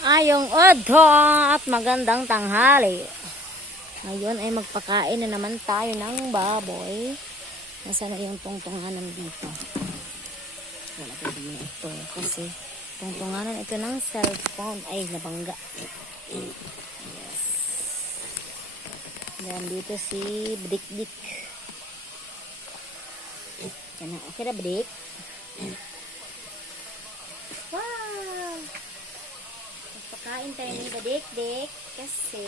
Ayong odho at magandang tanghali. Ngayon ay magpakain na naman tayo ng baboy. Nasaan na yung tungtunganan dito? Wala ko din ito kasi tungtunganan ito ng cellphone. Ay, nabangga. Yes. Yan dito si Bdik-dik. Yan na. Okay na, Bdik? Wow! Magpakain tayo ni Bdik-dik kasi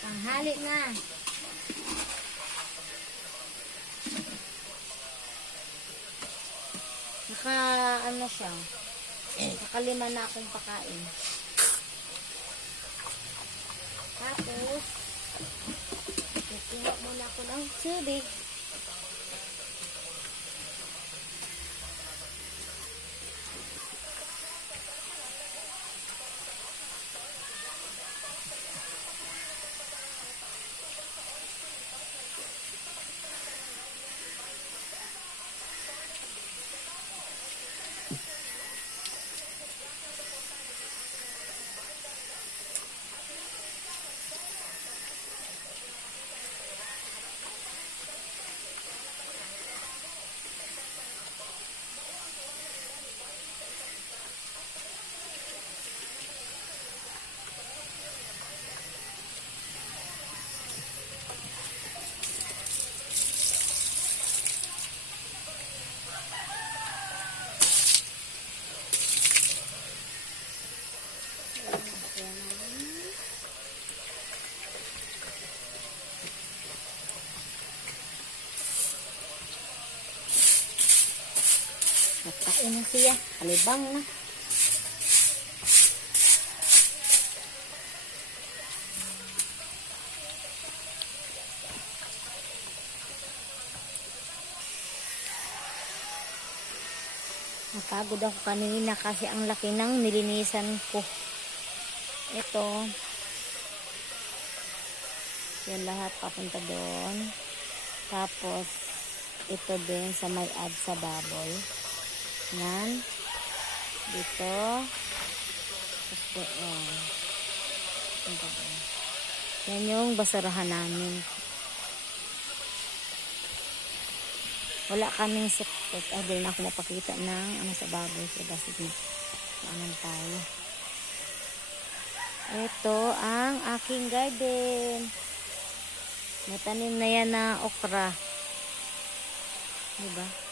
tanghali na. Ano siya, nakalima na akong pakain. Tapos kukuha muna ako ng tubig. Nagkain na siya. Halibang na. Napagod ako kanina kasi ang laki ng nilinisan ko. Ito. Yan lahat papunta doon. Tapos, ito din sa may add sa baboy. Yan. Dito. Ito, yan yung basurahan namin. Wala kaming septic. Ay, din ako mapakita ng ano sa baboy. So, basig na. Saanan tayo. Ito ang aking garden. May tanim na yan na okra. Diba?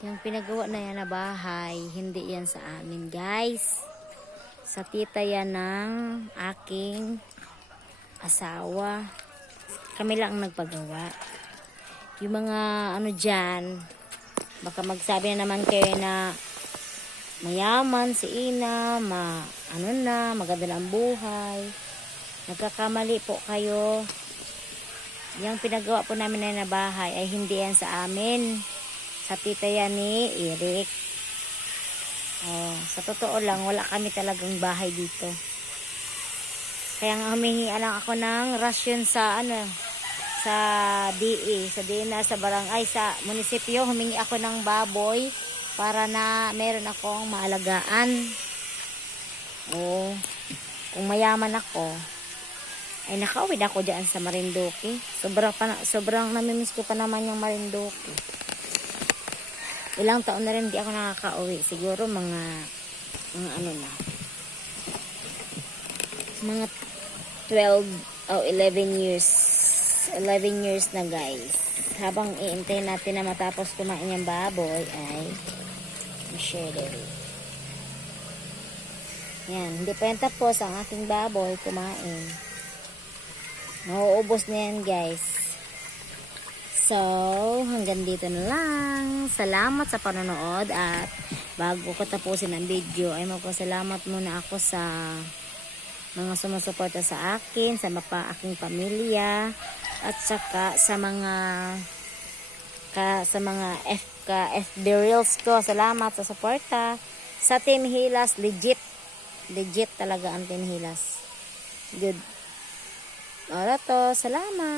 Yung pinagawa na yan na bahay, hindi yan sa amin, guys. Sa tita yan ng aking asawa. Kami lang ang nagpagawa. Yung mga ano dyan, baka magsabi na naman kayo na mayaman si Ina, maganda na ang buhay. Nagkakamali po kayo. Yung pinagawa po namin na bahay ay hindi yan sa amin. Sa tita yan ni Eric. Sa totoo lang, wala kami talagang bahay dito. Kaya nga humingi lang ako ng rasyon sa sa DE, sa DENA, sa barangay, sa munisipyo. Humingi ako ng baboy para na meron akong maalagaan. Kung mayaman ako, ay nakauwi na ako dyan sa Marinduque. Sobrang namimiss ko pa naman yung Marinduque. Ilang taon na rin hindi ako nakaka-uwi. Siguro mga ano na. Mga 12 o 11 years. 11 years na, guys. Habang iintay natin na matapos kumain yung baboy ay share it. Yan, hindi pa yan tapos ang aking baboy kumain. Mauubos na yan, guys. So, hanggang dito na lang. Salamat sa panonood at bago ko tapusin ang video ay magpasalamat muna ako sa mga sumusuporta sa akin, sa aking pamilya at saka sa mga FB Reels ko. Salamat sa suporta. Sa Team Hilas, legit talaga ang Team Hilas. Good. Ora to, salamat.